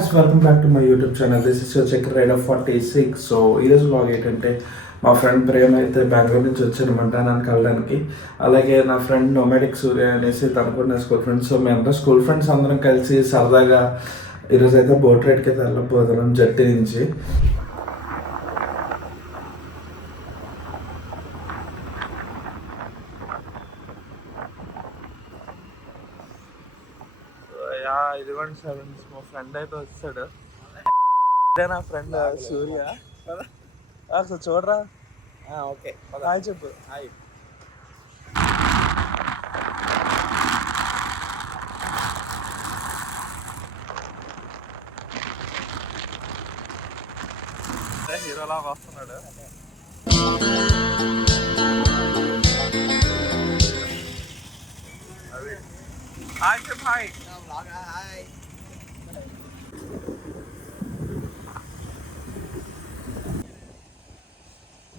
Guys welcome back to my YouTube channel this is Chakra ride of forty six so ఈరోజు blog ఏంటంటే మా friend ప్రేమ అయితే బెంగళూరు నుంచి వచ్చానమాట నన్ను కలడానికి అలాగే నా ఫ్రెండ్ నొమాటిక్ సూర్య అనేసి తను కూడా నా స్కూల్ ఫ్రెండ్స్ సో మేమంతా స్కూల్ ఫ్రెండ్స్ అందరం కలిసి సరదాగా ఈరోజు అయితే బోట్ రైడ్కి అయితే జట్టు జట్టి నుంచి. సెవెన్ మా ఫ్రెండ్ అయితే వచ్చాడు. ఇదే నా ఫ్రెండ్ సూర్య. అసలు చూడరా? ఓకే. హాయ్ చెప్పు. హాయ్. హీరోలా వస్తున్నాడు. అది హాయ్ చెప్పు హాయ్.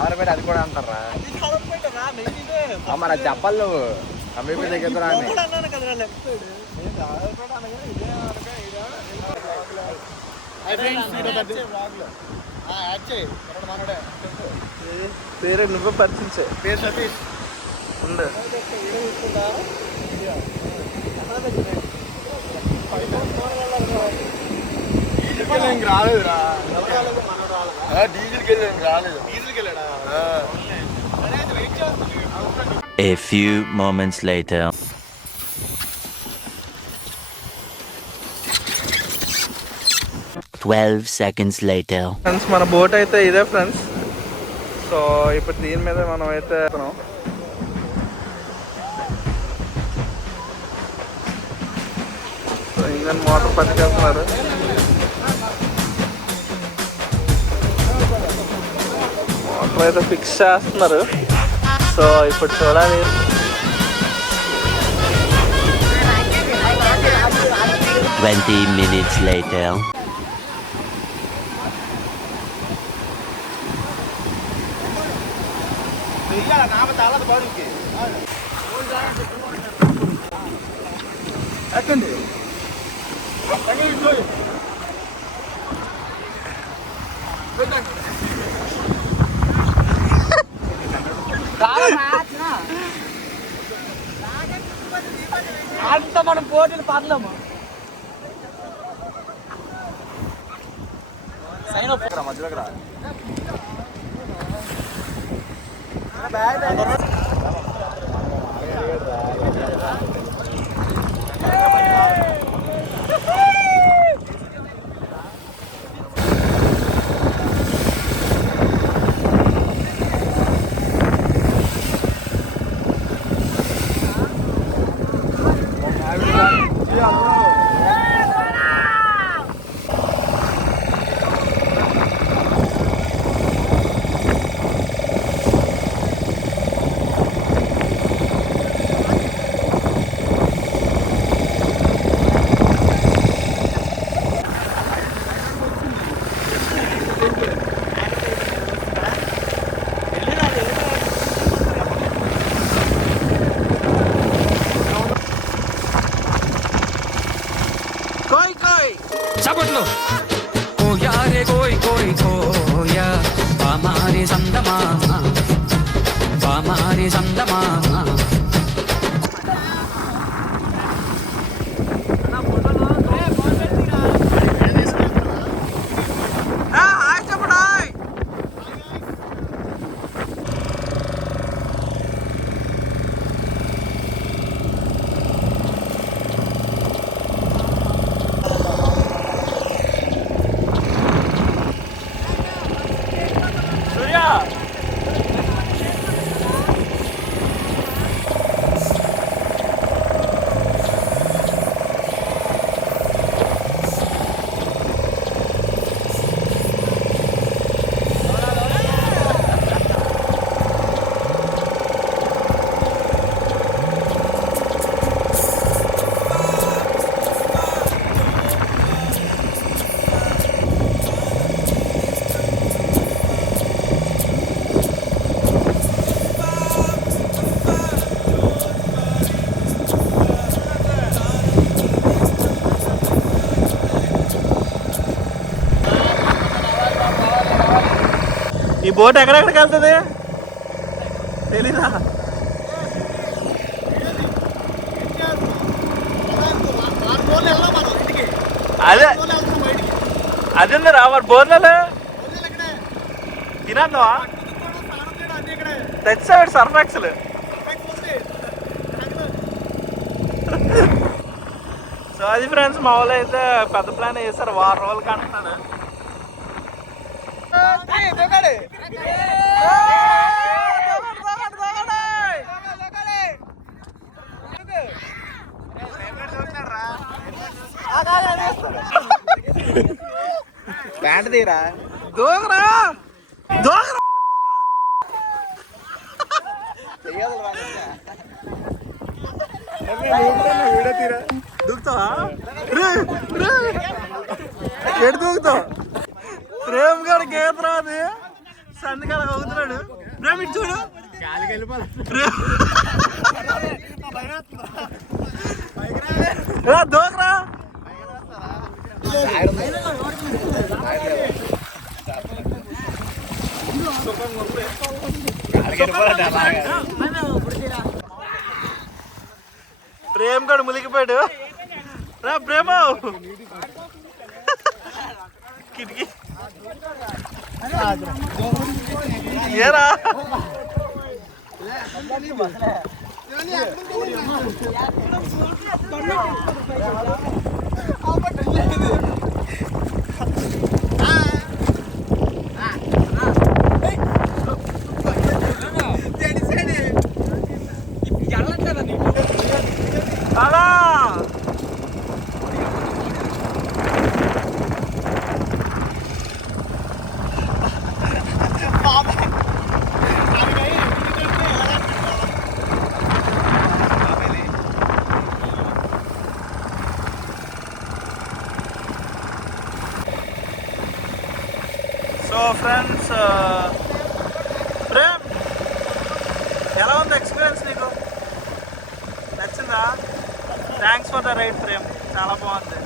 ఆరబెట్టి అది కూడా అంటారా మన చెప్పాలి నువ్వు అమ్మే దగ్గర రాని పేరు నువ్వే పరిచించే పేరు సతీష్ ఉండు ఇంక రాలేదురా. డీజిల్కి వెళ్ళి ఇంక రాలేదు. డీజిల్కి వెళ్ళాడా A few moments later. Twelve seconds later. Friends మన బోట్ అయితే ఇదే ఫ్రెండ్స్ సో ఇప్పుడు దీని మీద మనం అయితే ఇంజన్ మోటార్ పట్టుకెళ్తున్నారు మోటార్ అయితే ఫిక్స్ చేస్తున్నారు. సో ఇప్పుడు చూడాలి. Twenty minutes later. ఎక్కండి అంత మనం పోటీలు పడలేము. మధ్యలోకి రా. కోయ్ బోట్ ఎక్కడెక్కడికి వెళ్తుంది? తెలీదా? అదే. అదే మరి బోర్లలో? తినన్నావా తెచ్చాడు సర్ఫాక్స్లు సో అది ఫ్రెండ్స్ మా వాళ్ళు అయితే పెద్ద ప్లాన్ వేసారు వారం రోజులకి అంటున్నాను ప్యాంట్ తీరా? దోగరా? దోగరా? వీడియో తీరా? దూకుతావా? రే రే. ఎటు దూకుతావు? ప్రేమ్ గారు గీత రాదు సన్ని అవుతున్నాడు ప్రేమ్ చూడు. దోకరా. ప్రేమ్ గడు ములిగిపోయాడు రా ప్రేమ. కిటికీ. ఏరా అలా సో ఫ్రెండ్స్ ప్రేమ్ ఎలా ఉంది ఎక్స్పీరియన్స్ నీకు? నచ్చిందా? Thanks for the ride Prem. చాలా బాగుంది.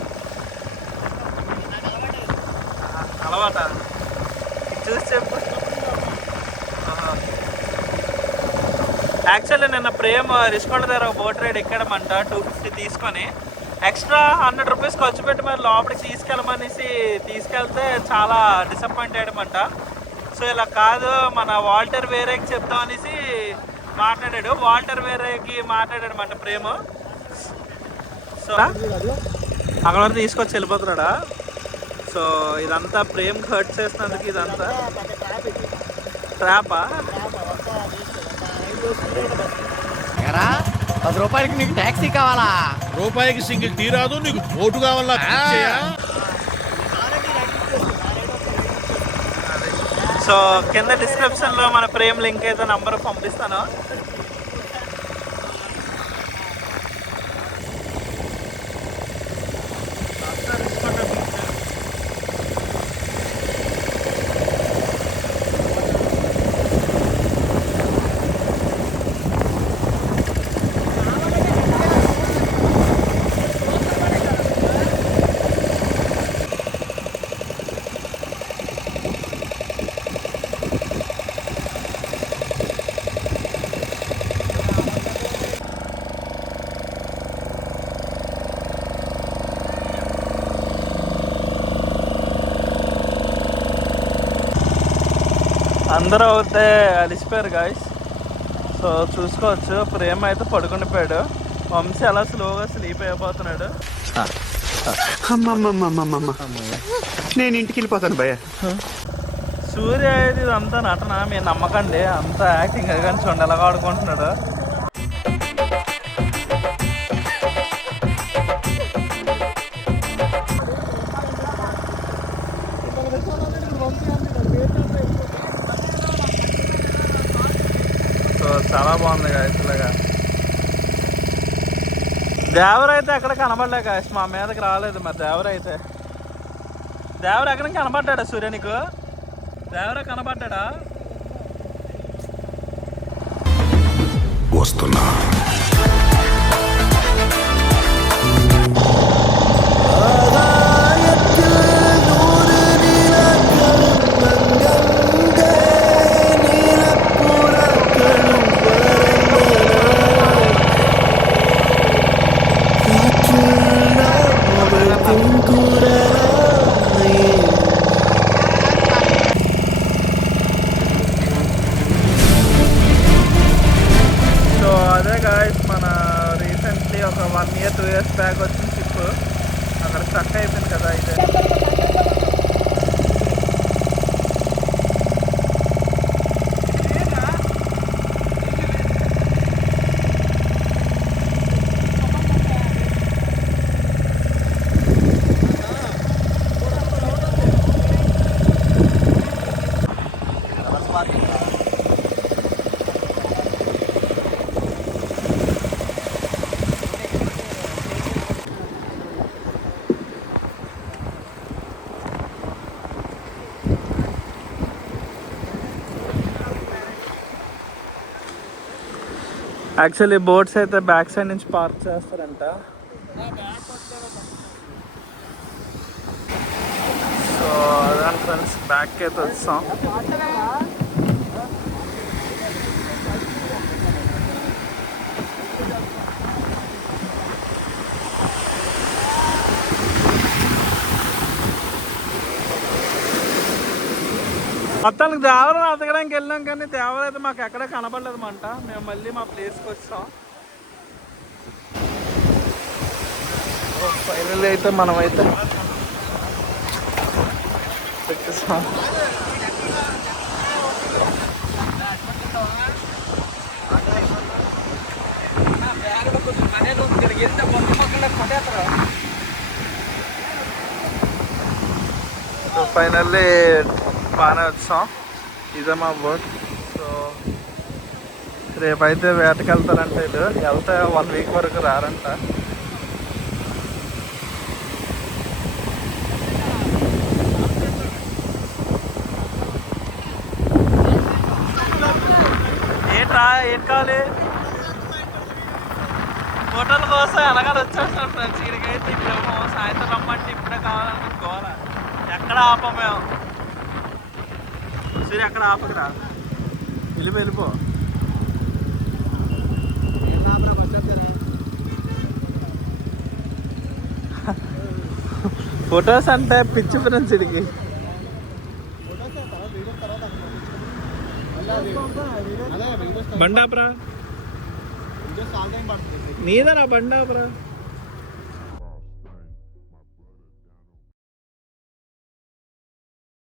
అలవాట? చూసి చెప్పు. యాక్చువల్లీ నిన్న ప్రేమ్ రిషికొండ దగ్గర ఒక బోట్ రైడ్ ఎక్కడమంట టూ ఫిఫ్టీ తీసుకొని. ఎక్స్ట్రా హండ్రెడ్ రూపీస్ ఖర్చు పెట్టి మరి లోపలికి తీసుకెళ్ళమనేసి తీసుకెళ్తే చాలా డిసప్పాయింట్ అయ్యడమంట. సో ఇలా కాదు మన వాల్టర్ వేరేకి చెప్తాం అనేసి మాట్లాడాడు. వాల్టర్ వేరేకి మాట్లాడాడమంట ప్రేమ. సో అక్కడ వరకు తీసుకొచ్చి వెళ్ళిపోతున్నాడా? సో ఇదంతా ప్రేమ్ హర్ట్ చేసినందుకు ఇదంతా. ట్రాపా పది రూపాయలకి నీకు ట్యాక్సీ కావాలా? రూపాయికి సింగిల్ తీరాదు నీకు ఓటు కావాలా? సో కింద డిస్క్రిప్షన్లో మన ప్రేమ్ లింక్ అయితే నంబర్ పంపిస్తాను. అందరూ అయితే అలిసిపోయారు గాయస్ సో చూసుకోవచ్చు. ప్రేమ అయితే పడుకుండిపోయాడు. వంశీ అలా స్లోగా స్లీప్ అయిపోతున్నాడు. నేను ఇంటికి వెళ్ళిపోతాను భయ్య. సూర్య ఇది ఇదంతా నటన మీరు నమ్మకండి. అంతా యాక్టింగ్ కానీ చూడండి ఎలాగ ఆడుకుంటున్నాడు. చాలా బాగుంది గాయస్ ఇలాగా. దేవర అయితే ఎక్కడ కనబడలే గాయస్ మా మీదకి రాలేదు మరి దేవర అయితే దేవర ఎక్కడ కనబడ్డాడా సూర్య నీకు? దేవర కనబడ్డాడా? వస్తున్నా. రైడ్ మన రీసెంట్లీ ఒక one year two years back వచ్చిన ట్రిప్ అక్కడ స్టక్ అయిపోయింది కదా అయితే. యాక్చువల్లీ బోట్స్ అయితే బ్యాక్ సైడ్ నుంచి పార్క్ చేస్తారంట. సో అదే ఫ్రెండ్స్ బ్యాక్ అయితే వచ్చాం. మొత్తానికి దేవరం అతకడానికి వెళ్ళాం కానీ దేవరం అయితే మాకు ఎక్కడ కనపడలేదు మంట మేము మళ్ళీ మా ప్లేస్కి వచ్చాం ఫైనల్ అయితే మనమైతే ఎక్కేసాం. ఫైనల్లీ బాగానే వచ్చాం ఇదే మా బోట్ సో రేపైతే వేటకి వెళ్తారంట వీళ్ళు వెళ్తే వన్ వీక్ వరకు రారంట. ఏంట్రా ఏం కావాలి? ఫోటోల కోసం ఎలాగని వచ్చేస్తాం ఫ్రెండ్స్. ఇక్కడికైతే ఇప్పుడేమో సాయంత్రం రమ్మంటే ఇప్పుడే కావాలనుకోవాలా? ఎక్కడ ఆపమేమో సరే ఎక్కడ ఆపకరా. వెళ్ళి వెళ్ళిపో. ఫొటోస్ అంటే పిచ్చి ఫ్రెండ్స్ ఇడికి. బండాపురా. నీదరా బండాపురా?